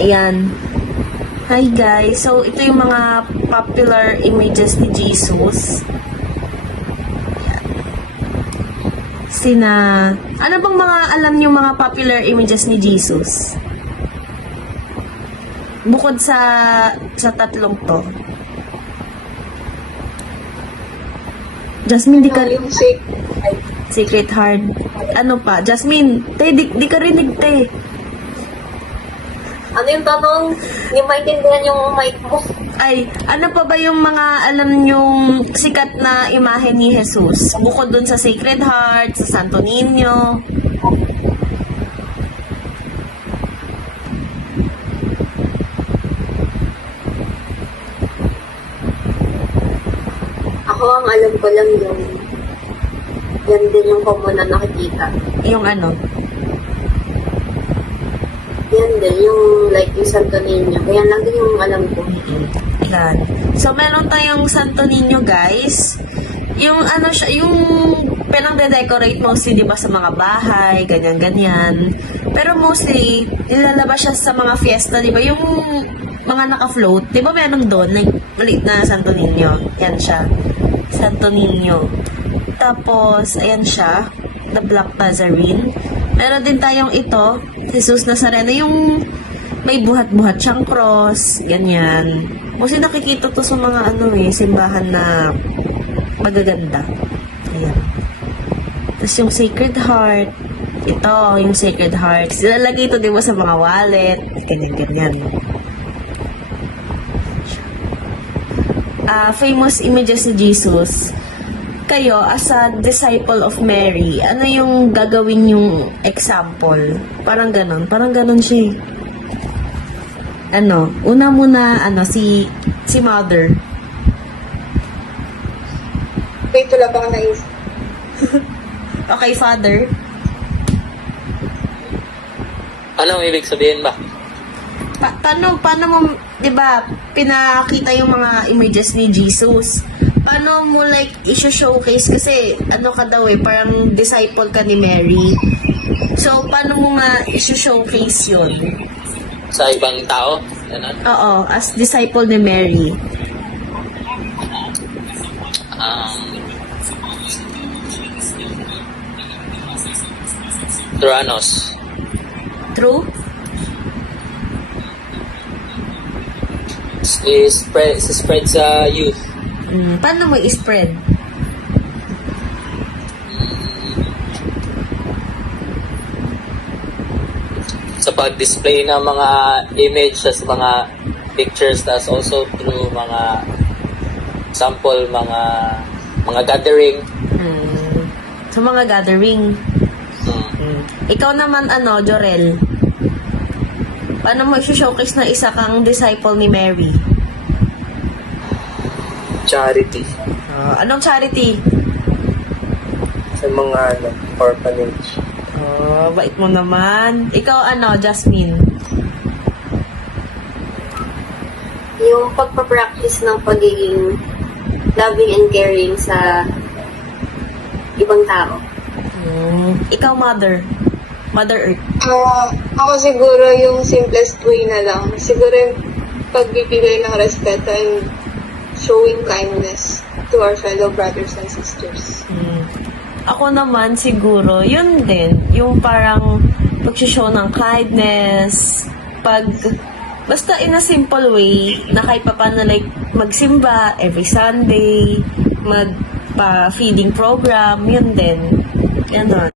Ayan. Hi guys. So, ito yung mga popular images ni Jesus. Ayan. Ano bang mga alam niyo mga popular images ni Jesus? Bukod sa tatlong to. Jasmine, di ka... Yung Sacred Heart. Ano pa? Jasmine, di ka rinig, te. ano yung tanong? Hindi maintindihan yung mic mo. Ay, ano pa ba yung mga alam yung sikat na imahe ni Jesus? Bukod dun sa Sacred Heart, sa Santo Niño. Ako ang alam ko lang yung yan din yung common na nakikita. Yung ano? Yan din yung like yung Santo Niño. Yan lang din yung alam ko. Yan. So, meron tayong Santo Niño, guys. Yung ano siya, yung pinang-decorate mostly, di ba, sa mga bahay, ganyan-ganyan. Pero mostly, nilalabas siya sa mga fiesta, di ba? Yung mga naka-float, di ba meron doon, like, maliit na Santo Niño. Yan siya. Santo Niño. Tapos, ayan siya, the Black Nazarene. Meron din tayong ito, Jesus Nazareno, yung may buhat-buhat siyang cross, ganyan. Kasi nakikita to sa mga simbahan na magaganda. Ayan. Tapos yung Sacred Heart, ito, yung Sacred Heart. Silalagay ito, di ba, sa mga wallet, ganyan-ganyan. Famous images ni Jesus. Kayo, as a disciple of Mary, ano yung gagawin yung example? Parang ganon siya. Una muna, si Mother. Wait, wala pa ka naisip. Okay, Father. Anong ibig sabihin ba? Paano mo, di ba, pinakita yung mga images ni Jesus? Paano mo i-showcase? Kasi, ka daw parang disciple ka ni Mary. So, paano mo nga i-showcase yun? Sa ibang tao? Ganun? Oo, as disciple ni Mary. Through True? spread sa youth. Paano mo i-spread? Sa pag-display ng mga image sa mga pictures, tas also through mga sample, mga gathering. Sa mga gathering. Ikaw naman, Jorel? Paano mo i-showcase na isa kang disciple ni Mary? Charity Anong charity? sa mga orphanage. Bait mo naman. Ikaw, Jasmine? Yung pagpapractice ng pagiging loving and caring sa ibang tao. Ikaw, Mother? Mother Earth? Ako siguro yung simplest way na lang. Siguro yung pagbibigay ng respeto and showing kindness to our fellow brothers and sisters. Ako naman siguro, yun din. Yung parang pag-show ng kindness, basta in a simple way, na kahit pa paano magsimba every Sunday, magpa-feeding program, yun din. Yan.